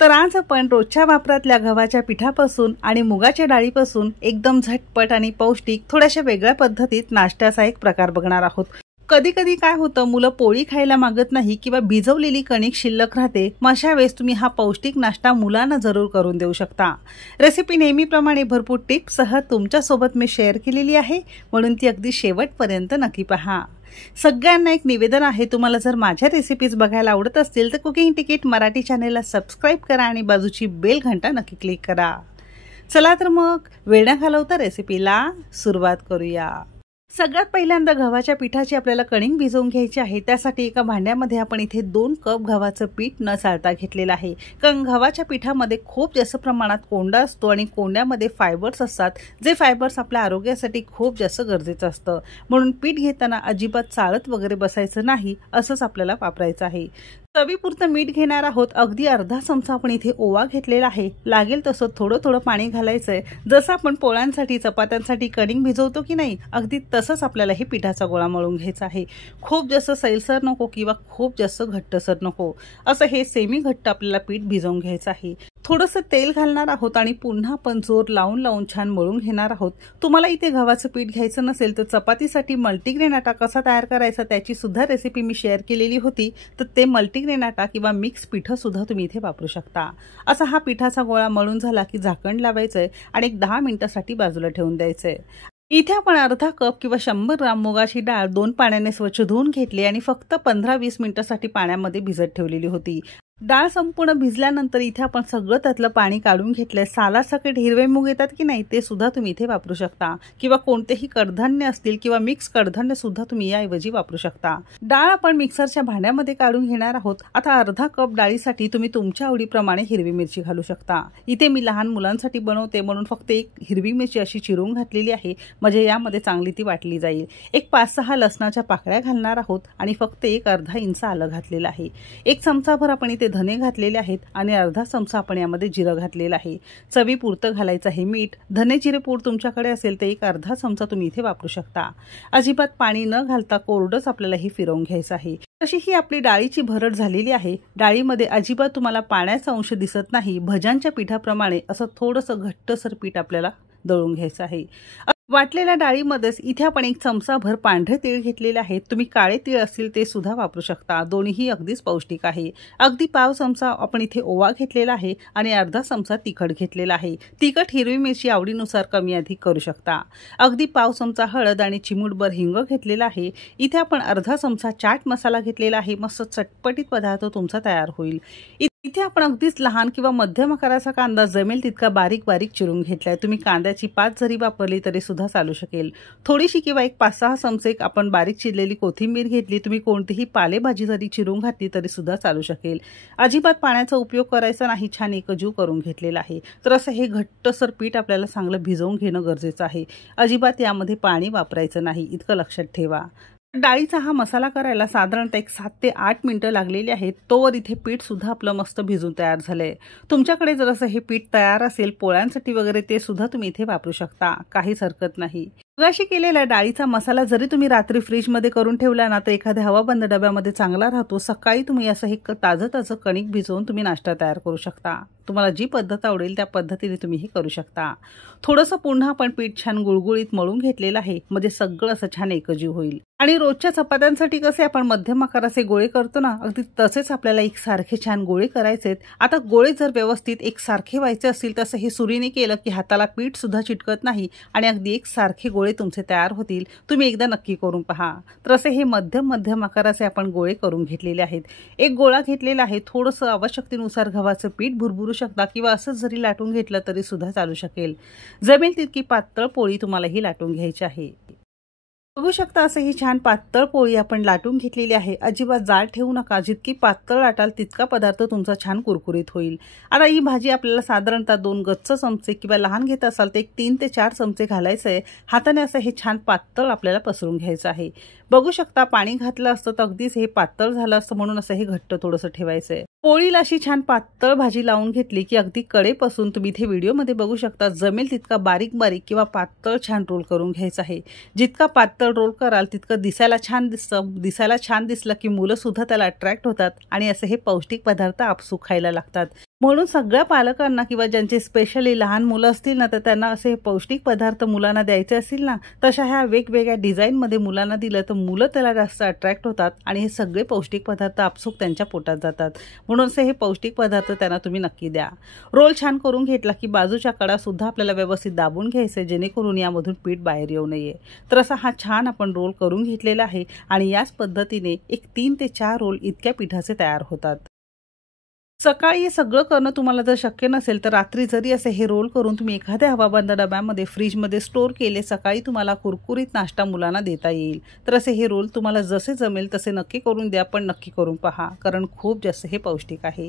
तर आज आपण रोजच्या वापरातल्या गव्हाच्या पिठापासून आणि मुगाच्या डाळीपासून एकदम झटपट आणि पौष्टिक थोड्याशा वेगळ्या पद्धतीत नाश्त्याचा एक प्रकार बघणार आहोत। कधी कधी काय होतं, मुलं पोळी खायला मागत नाही किंवा भिजवलेली कणिक शिल्लक राहते। मग अशा वेळेस तुम्ही हा पौष्टिक नाश्ता मुलांना जरूर करून देऊ शकता। रेसिपी नेहमीप्रमाणे भरपूर टिप्ससह तुमच्यासोबत मी शेअर केलेली आहे, म्हणून ती अगदी शेवटपर्यंत नक्की पहा। सगळ्यांना एक निवेदन आहे, तुम्हाला जर माझ्या रेसिपीज बघायला आवडत असतील तर कुकिंग तिकीट मराठी चॅनेलला सबस्क्राइब करा आणि बाजूची बेल घंटा नक्की क्लिक करा। चला तर मग वेळ न घालवता रेसिपीला सुरुवात करूया। सगळ्यात पहिल्यांदा गव्हाच्या पिठाची आपल्याला कणिक भिजवून घ्यायची आहे। त्यासाठी एका भांड्यामध्ये आपण इथे 2 कप गव्हाचं पीठ न चाळता घेतलेलं आहे, कारण गव्हाच्या पिठामध्ये खूप जास्त प्रमाणात कोंडा असतो आणि कोंड्यामध्ये फायबर्स असतात, जे फायबर्स आपल्या आरोग्यासाठी खूप जास्त गरजेचं असतं। म्हणून पीठ घेताना अजिबात चाळत वगैरे बसायचं नाही, असंच आपल्याला वापरायचं आहे। चवीपुरतं मीठ घेणार आहोत। अगदी अर्धा चमचा आपण इथे ओवा घेतलेला आहे। लागेल तसं थोडं थोडं पाणी घालायचंय। जसं आपण पोळ्यांसाठी चपात्यांसाठी कणिक भिजवतो की नाही, अगदी तसंच आपल्याला हे पिठाचा गोळा मळून घ्यायचा आहे। खूप जास्त सैलसर नको किंवा खूप जास्त घट्टसर नको, असं हे सेमी घट्ट आपल्याला पीठ भिजवून घ्यायचं आहे। थोडंसं तेल घालणार आहोत आणि पुन्हा आपण जोर लावून लावून छान मळून घेणार आहोत। तुम्हाला इथे गव्हाचं पीठ घ्यायचं नसेल तर चपातीसाठी मल्टीग्रेन आटा कसा तयार करायचा त्याची सुद्धा रेसिपी मी शेअर केलेली होती, तर ते मल्टीग्रेन आटा किंवा मिक्स पीठ सुद्धा तुम्ही इथे वापरू शकता। असा हा पिठाचा गोळा मळून झाला की झाकण लावायचंय आणि एक 10 मिनिटांसाठी बाजूला ठेवून द्यायचंय। इथे आपण अर्धा कप किंवा 100 ग्राम मुगाची डाळ 2 पाण्याने स्वच्छ धुवून घेतली आणि फक्त 15-20 मिनिटांसाठी पाण्यामध्ये भिजत ठेवलेली होती। डाळ संपूर्ण भिजल्यानंतर इथे आपण सगळं त्यातलं पाणी काढून घेतलंय। सालासकट हिरवे मूग येतात की नाही, ते सुद्धा तुम्ही इथे वापरू शकता किंवा कोणतेही कडधान्य असतील किंवा मिक्स कडधान्य सुद्धा तुम्ही याऐवजी वापरू शकता। डाळ आपण मिक्सरच्या भांड्यामध्ये काढून घेणार आहोत। आता अर्धा कप डाळीसाठी तुम्ही तुमच्या आवडीप्रमाणे हिरवी मिरची घालू शकता। इथे मी लहान मुलांसाठी बनवते म्हणून फक्त एक हिरवी मिरची अशी चिरून घातलेली आहे, म्हणजे यामध्ये चांगली ती वाटली जाईल। एक 5-6 लसणाच्या पाकळ्या घालणार आहोत आणि फक्त एक अर्धा इंच आलं घातलेलं आहे। एक चमचाभर आपण इथे धने घातलेले आहेत आणि अर्धा चमचा आपण यामध्ये जिरं घातलेलं आहे। चवीपुरतं घालायचं आहे मीठ। धने जिरे पूड तुमच्याकडे असेल तर एक अर्धा चमचा तुम्ही इथे वापरू शकता। अजिबात पाणी न घालता कोरडंच आपल्याला हे फिरवून घ्यायचं आहे। तशी ही आपली डाळीची भरड झालेली आहे। डाळीमध्ये अजिबात तुम्हाला पाण्याचा अंश दिसत नाही। भज्यांच्या पिठाप्रमाणे असं थोडंसं घट्टसर पीठ आपल्याला दळून घ्यायचं आहे। वाटलेल्या डाळीमध्येच इथे आपण एक चमचाभर पांढरे तीळ घेतलेले आहेत। तुम्ही काळे तीळ असतील ते सुद्धा वापरू शकता, दोन्हीही अगदीच पौष्टिक आहे। अगदी पाव चमचा आपण इथे ओवा घेतलेला आहे आणि अर्धा चमचा तिखट घेतलेला आहे। तिखट हिरवी मिरची आवडीनुसार कमी अधिक करू शकता। अगदी पाव चमचा हळद आणि चिमूटभर हिंग घेतलेला आहे। इथे आपण अर्धा चमचा चाट मसाला घेतलेला आहे। मस्त चटपटीत पदार्थ तुमचा तयार होईल। इथे आपण अगदीच लहान किंवा मध्यम आकाराचा कांदा जमेल तितका बारीक बारीक चिरून घेतलाय। तुम्ही कांद्याची पात जरी वापरली तरी सुद्धा चालू शकेल। थोडीशी किंवा एक 5-6 चमचे आपण बारीक चिरलेली कोथिंबीर घेतली। तुम्ही कोणतीही पालेभाजी जरी चिरून घातली तरी सुद्धा चालू शकेल। अजिबात पाण्याचा उपयोग करायचा नाही, छान एकजीव करून घेतलेला आहे। तर असं हे घट्टसर पीठ आपल्याला चांगलं भिजवून घेणं गरजेचं आहे। अजिबात यामध्ये पाणी वापरायचं नाही, इतकं लक्षात ठेवा। डाळीचा हा मसाला करायला साधारणतः 7 ते 8 मिनिटं लागलेली आहेत। तोवर इथे पीठ सुद्धा आपलं मस्त भिजून तयार झालंय। तुमच्याकडे जर असं हे पीठ तयार असेल पोळ्यांसाठी वगैरे ते सुद्धा तुम्ही इथे वापरू शकता, काहीच हरकत नाही। मुगाशी केलेला डाळीचा मसाला जरी तुम्ही रात्री फ्रीजमध्ये करून ठेवला ना तर एखाद्या हवाबंद डब्यामध्ये चांगला राहतो। सकाळी तुम्ही असं हे ताजं कणिक भिजवून तुम्ही नाश्ता तयार करू शकता। तुम्हाला जी पद्धत आवडेल त्या पद्धतीने तुम्ही हे करू शकता। थोडंसं पुन्हा आपण पीठ छान गुळगुळीत मळून घेतलेलं आहे, म्हणजे सगळं असं छान एकजीव होईल। आणि रोजच्या चपात्यांसाठी कसे आपण मध्यम आकाराचे गोळे करतो ना, अगदी तसेच आपल्याला एकसारखे छान गोळे करायचे आहेत। आता गोळे जर व्यवस्थित एकसारखे व्हायचे असतील तसं हे सुरीने केलं की हाताला पीठ सुद्धा चिटकत नाही आणि अगदी एकसारखे गोळे तुमचे तयार होतील। तुम्ही एकदा नक्की करून पहा। तर असे हे मध्यम आकाराचे आपण गोळे करून घेतलेले आहेत। एक गोळा घेतलेला आहे। थोडंसं आवश्यकतेनुसार गव्हाचं पीठ भुरभुरू शकता किंवा असंच जरी लाटून घेतलं तरी सुद्धा चालू शकेल। जमेल तितकी पातळ पोळी तुम्हाला ही लाटून घ्यायची आहे। बघू शकता असं ही छान पातळ पोळी आपण लाटून घेतलेली आहे। अजिबात जाड ठेवू नका, जितकी पातळ लाटाल तितका पदार्थ तुमचा छान कुरकुरीत होईल। आता ही भाजी आपल्याला साधारणतः 2 गच्च चमचे किंवा लहान घेत असाल तर एक 3 ते 4 चमचे घालायचं आहे। हाताने असं हे छान पातळ आपल्याला पसरून घ्यायचं आहे। बघू शकता पाणी घातलं असतं तर अगदीच हे पातळ झालं असतं, म्हणून असं हे घट्ट थोडंसं ठेवायचं आहे। पोळीला अशी छान पातळ भाजी लावून घेतली की अगदी कडेपासून तुम्ही इथे व्हिडिओमध्ये बघू शकता जमेल तितका बारीक किंवा पातळ छान रोल करून घ्यायचा आहे। जितका पातळ रोल कराल तितकं दिसायला छान दिसतं। दिसायला छान दिसलं की मुलं सुद्धा त्याला अट्रॅक्ट होतात आणि असे हे पौष्टिक पदार्थ आपसूक खायला लागतात। म्हणून सगळ्या पालकांना किंवा ज्यांचे स्पेशली लहान मुलं असतील ना, तर त्यांना असे पौष्टिक पदार्थ मुलांना द्यायचे असतील ना, तशा ह्या वेगवेगळ्या डिझाईनमध्ये मुलांना दिलं तर मुलं त्याला जास्त अट्रॅक्ट होतात आणि हे सगळे पौष्टिक पदार्थ आपसूक त्यांच्या पोटात जातात. म्हणून असे हे पौष्टिक पदार्थ त्यांना तुम्ही नक्की द्या. रोल छान करून घेतला की बाजूच्या कडासुद्धा आपल्याला व्यवस्थित दाबून घ्यायचे, जेणेकरून यामधून पीठ बाहेर येऊ नये. तर असा हा छान आपण रोल करून घेतलेला आहे आणि याच पद्धतीने एक 3 ते 4 रोल इतक्या पिठाचे तयार होतात. सकाळी हे सगळं करणं तुम्हाला जर शक्य नसेल तर रात्री जरी असे हे रोल करून तुम्ही एखाद्या हवाबंद डब्यामध्ये फ्रीजमध्ये स्टोअर केले, सकाळी तुम्हाला कुरकुरीत नाश्ता मुलांना देता येईल. तर असे हे रोल तुम्हाला जसे जमेल तसे नक्की करून द्या, पण नक्की करून पहा, कारण खूप जास्त हे पौष्टिक आहे.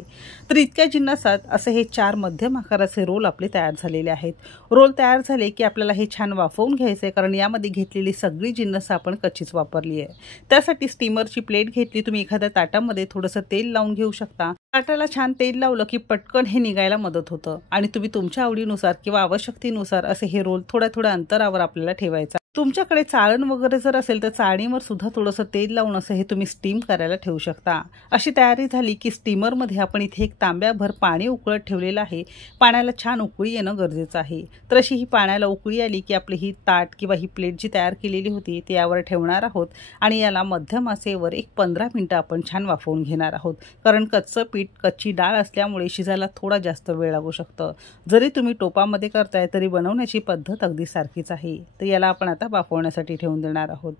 तर इतक्या जिन्नसात असे हे 4 मध्यम आकाराचे रोल आपले तयार झालेले आहेत. रोल तयार झाले की आपल्याला हे छान वाफवून घ्यायचे, कारण यामध्ये घेतलेली सगळी जिन्नस आपण कच्चीच वापरली आहे. त्यासाठी स्टीमरची प्लेट घेतली, तुम्ही एखाद्या ताटामध्ये थोडंसं तेल लावून घेऊ शकता. ताटाला छान तेल लावलं की पटकन हे निघायला मदत होतं आणि तुम्ही तुमच्या आवडीनुसार किंवा आवश्यकतेनुसार असे हे रोल थोड्या थोड्या अंतरावर आपल्याला ठेवायचा. तुमच्याकडे चाळण वगैरे जर असेल तर चाळणीवर सुद्धा थोडंसं तेल लावून असं हे तुम्ही स्टीम करायला ठेवू शकता. अशी तयारी झाली की स्टीमरमध्ये आपण इथे एक तांब्याभर पाणी उकळत ठेवलेलं आहे. पाण्याला छान उकळी येणं गरजेचं आहे. तर अशी ही पाण्याला उकळी आली की आपली ही ताट किंवा ही प्लेट जी तयार केलेली होती ती यावर ठेवणार आहोत आणि याला मध्यम आचेवर एक 15 मिनिटं आपण छान वाफवून घेणार आहोत. कारण कच्चं पीठ, कच्ची डाळ असल्यामुळे शिजायला थोडा जास्त वेळ लागू शकतं. जरी तुम्ही टोपामध्ये करताय तरी बनवण्याची पद्धत अगदी सारखीच आहे. तर याला आपण आता वाफवण्यासाठी ठेवून देणार आहोत.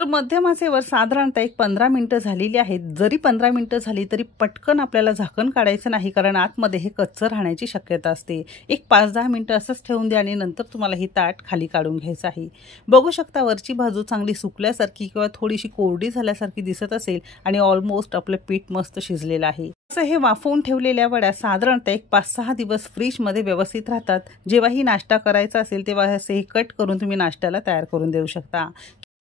तर मध्यम आचेवर साधारणतः एक 15 मिनिटं झालेली आहेत. जरी 15 मिनिटं झाली तरी पटकन आपल्याला झाकण काढायचं नाही, कारण आतमध्ये हे कच्चं राहण्याची शक्यता असते. एक 5-10 मिनिटं असंच ठेवून द्या आणि नंतर तुम्हाला ही ताट खाली काढून घ्यायचं आहे. बघू शकता वरची बाजू चांगली सुकल्यासारखी किंवा थोडीशी कोरडी झाल्यासारखी दिसत असेल आणि ऑलमोस्ट आपलं पीठ मस्त शिजलेलं आहे. असं हे वाफवून ठेवलेल्या वड्या साधारणतः एक 5-6 दिवस फ्रीजमध्ये व्यवस्थित राहतात. जेव्हाही नाश्ता करायचा असेल तेव्हा असे हे कट करून तुम्ही नाश्त्याला तयार करून देऊ शकता.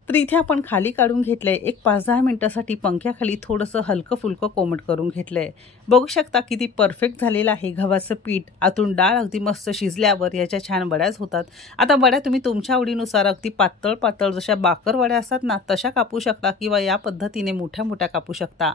तर इथे आपण खाली काढून घेतलंय. एक 5-10 मिनिटासाठी पंख्याखाली थोडंसं हलकं फुलकं कोमट करून घेतलंय. बघू शकता किती परफेक्ट झालेलं आहे. गव्हाचं पीठ आतून डाळ अगदी मस्त शिजल्यावर याच्या छान वड्याच होतात. आता वड्या तुम्ही तुमच्या आवडीनुसार अगदी पातळ पातळ जशा बाकर वड्या असतात ना तशा कापू शकता किंवा या पद्धतीने मोठ्या मोठ्या कापू शकता.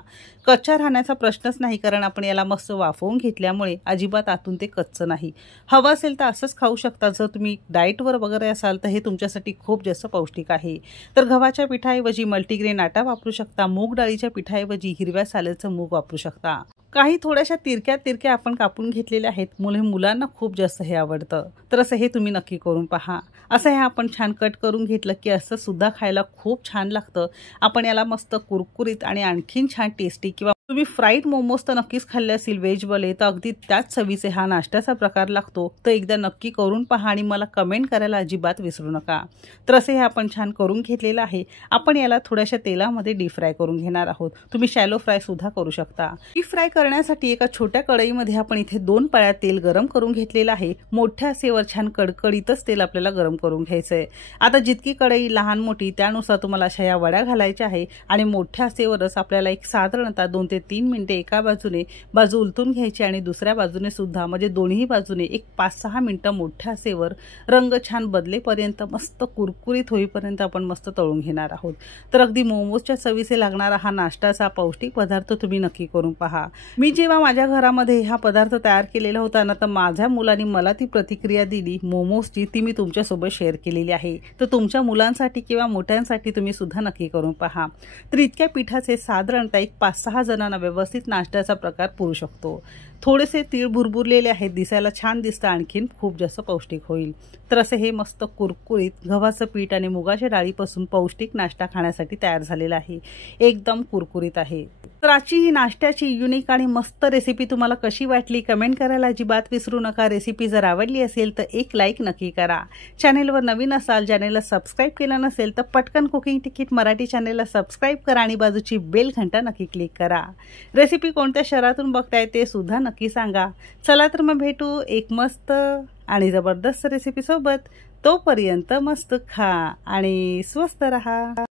कच्च्या राहण्याचा प्रश्नच नाही, कारण आपण याला मस्त वाफवून घेतल्यामुळे अजिबात आतून ते कच्चं नाही. हवं असेल तर असंच खाऊ शकता. जर तुम्ही डाएटवर वगैरे असाल तर हे तुमच्यासाठी खूप जास्त पौष्टिक आहे. तर गव्हाच्या पिठाऐवजी मल्टीग्रेन आटा वापरू शकता. मूग डाळीच्या पिठाऐवजी हिरव्या सालेचं मूग वापरू शकता. काही थोड्याशा तिरक्या आपण कापून घेतलेल्या आहेत. मुलांना खूप जास्त हे आवडतं. तर असं हे तुम्ही नक्की करून पहा. असं हे आपण छान कट करून घेतलं की असं सुद्धा खायला खूप छान लागतं. आपण याला मस्त कुरकुरीत आणि आणखीन छान टेस्टी किंवा तुम्ही फ्राईड मोमोज तर नक्कीच खाल्ले असतील व्हेजवाले, तर अगदी त्याच चवीचे हा नाश्त्याचा प्रकार लागतो. तर एकदा नक्की करून पहा आणि मला कमेंट करायला अजिबात विसरू नका. तर असे हे आपण छान करून घेतलेलं आहे. आपण याला थोड्याशा तेलामध्ये डीप फ्राय करून घेणार आहोत. तुम्ही शॅलो फ्राय सुद्धा करू शकता. डीप फ्राय करण्यासाठी एका छोट्या कढईमध्ये आपण इथे 2 पळ्या तेल गरम करून घेतलेलं आहे. मोठ्या आचेवर छान कडकडीतच तेल आपल्याला गरम करून घ्यायचंय. आता जितकी कढई लहान मोठी त्यानुसार तुम्हाला अशा या वड्या घालायच्या आहे आणि मोठ्या आचेवरच आपल्याला एक साधारणतः 2 ते 3 मिनिटे एका बाजू उलटून घ्यायची आणि दुसऱ्या बाजूने सुद्धा, म्हणजे दोन्ही बाजूने एक 5-6 मिनिटं मोठ्या आचेवर रंग छान बदलेपर्यंत मस्त कुरकुरीत होईपर्यंत आपण मस्त तळून घेणार आहोत. तर अगदी मोमोजच्या चवीचे लागणारा हा नाश्ताचा पौष्टिक पदार्थ तुम्ही नक्की करून पहा. मी जेव्हा माझ्या घरामध्ये हा पदार्थ तयार केलेला होता ना, तर माझ्या मुलांनी मला ती प्रतिक्रिया दिली मोमोजची, ती मी तुमच्यासोबत शेअर केलेली आहे. तर तुमच्या मुलांसाठी किंवा मोठ्यांसाठी तुम्ही सुद्धा नक्की करून पहा. तर इतक्या पिठाचे साधारणतः एक 5-6 जणांना व्यवस्थित नाश्त्याचा प्रकार पुरू शकतो. थोडेसे तीळ भुरभुरलेले आहेत, दिसायला छान दिसतं, आणखीन खूप जास्त पौष्टिक होईल. तर असे हे मस्त कुरकुरीत गव्हाचं पीठ आणि मुगाच्या डाळीपासून पौष्टिक नाश्ता खाण्यासाठी तयार झालेला आहे. एकदम कुरकुरीत आहे. तर आजची ही नाश्त्याची युनिक आणि मस्त रेसिपी तुम्हाला कशी वाटली कमेंट करायला अजिबात विसरू नका. रेसिपी जर आवडली असेल तर एक लाईक नक्की करा. चॅनेलवर नवीन असाल, चॅनेलला सबस्क्राईब केलं नसेल तर पटकन कुकिंग तिकीट मराठी चॅनेलला सबस्क्राईब करा आणि बाजूची बेल घंटा नक्की क्लिक करा. रेसिपी कोणत्या शहरातून बघताय ते सुद्धा नक्की सांगा. चला तर मग भेटू एक मस्त आणि जबरदस्त रेसिपी सोबत. तोपर्यंत मस्त खा आणि स्वस्त रहा.